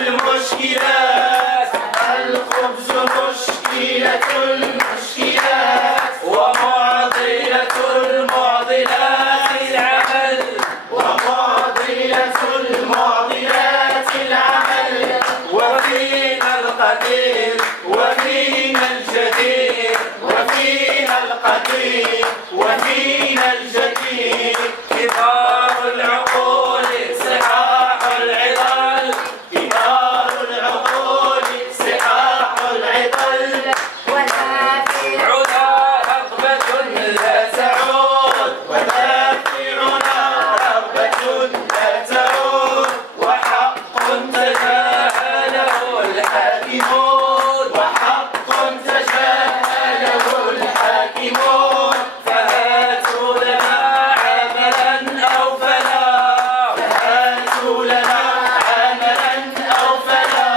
المشكلات، الخبز مشكلة المشكلات، ومعضلة المعضلات العمل، ومعضلة المعضلات العمل. وفينا القدير وفينا الجدير، وفينا القدير وفينا الجدير. كبار العقول صحاح العضل، كبار العقول صحاح العضل. ودافعنا رغبة لا تعود، ودافعنا رغبة لا تعود. وحق تجاهله الحاكمون، وحق تجاهله الحاكمون. فهاتوا لنا عملا أو فلا، فهاتوا لنا عملا أو فلا.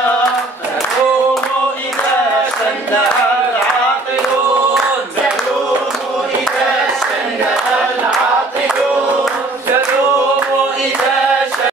نقوم إذا شنها